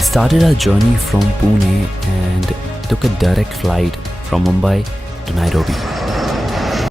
We started our journey from Pune and took a direct flight from Mumbai to Nairobi.